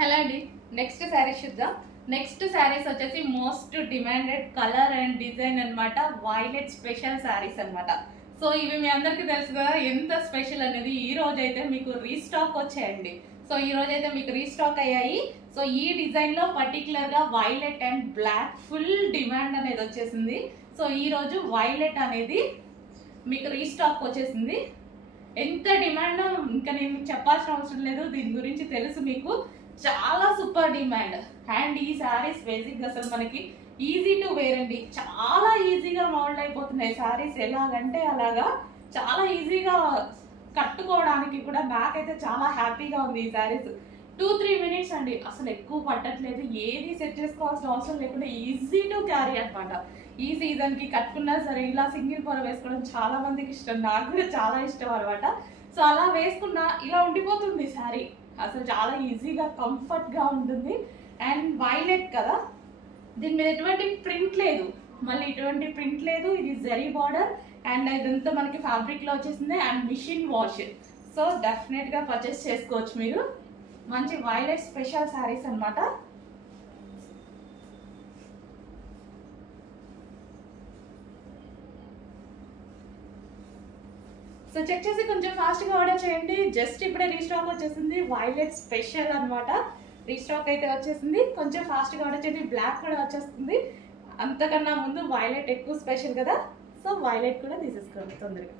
Hello అండి. Next saris చూద్దాం. Next saris వచ్చేసి most demanded colour and design అన్నమాట. వైలెట్ స్పెషల్ శారీస్ అన్నమాట. సో ఇవి మీ అందరికీ తెలుసు కదా ఎంత స్పెషల్ అనేది. ఈ రోజు అయితే మీకు రీస్టాక్ వచ్చాయండి. సో ఈ రోజు అయితే మీకు రీస్టాక్ అయ్యాయి. సో ఈ డిజైన్ లో పర్టికులర్ గా violet and black full demand అనేది వచ్చేసింది. సో ఈ రోజు వైలెట్ అనేది మీకు రీస్టాక్ వచ్చేసింది. ఎంత డిమాండ్ ఇంకా నేను మీకు చెప్పాల్సిన అవసరం లేదు, దీని గురించి తెలుసు మీకు. చాలా సూపర్ డిమాండ్. అండ్ ఈ శారీస్ బేసిక్ అసలు మనకి ఈజీ టు వేర్ అండి. చాలా ఈజీగా మౌల్డ్ అయిపోతున్నాయి శారీస్. ఎలాగంటే అలాగా చాలా ఈజీగా కట్టుకోవడానికి కూడా నాకైతే చాలా హ్యాపీగా ఉంది ఈ శారీస్. 2-3 మినిట్స్ అండి, అసలు ఎక్కువ పట్టట్లేదు. ఏది సెట్ చేసుకోవాల్సిన అవసరం లేకుండా ఈజీ టు క్యారీ అనమాట. ఈ సీజన్ కి కట్టుకున్నా సరే ఇలా సింగిల్ పొర వేసుకోవడం చాలా మందికి ఇష్టం, నాకు కూడా చాలా ఇష్టం అనమాట. సో అలా వేసుకున్నా ఇలా ఉండిపోతుంది శారీ. అసలు చాలా ఈజీగా కంఫర్ట్ గా ఉంటుంది. అండ్ వైలెట్ కదా, దీని మీద ఎటువంటి ప్రింట్ లేదు, మళ్ళీ ఇటువంటి ప్రింట్ లేదు. ఇది జరీ బార్డర్ అండ్ ఇదంతా మనకి ఫ్యాబ్రిక్ లో వచ్చేసింది and machine wash. So definite గా పర్చేస్ చేసుకోవచ్చు మీరు. మంచి వైలెట్ స్పెషల్ శారీస్ అన్నమాట. సో చెక్ చేసి కొంచెం ఫాస్ట్గా ఆర్డర్ చేయండి. జస్ట్ ఇప్పుడే రీస్టాక్ వచ్చేసింది. వైలెట్ స్పెషల్ అనమాట. రీస్టాక్ అయితే వచ్చేసింది. కొంచెం ఫాస్ట్గా ఆర్డర్ చేయండి. బ్లాక్ కూడా వచ్చేస్తుంది. అంతకన్నా ముందు వైలెట్ ఎక్కువ స్పెషల్ కదా, సో వైలెట్ కూడా తీసేసుకోండి తొందరగా.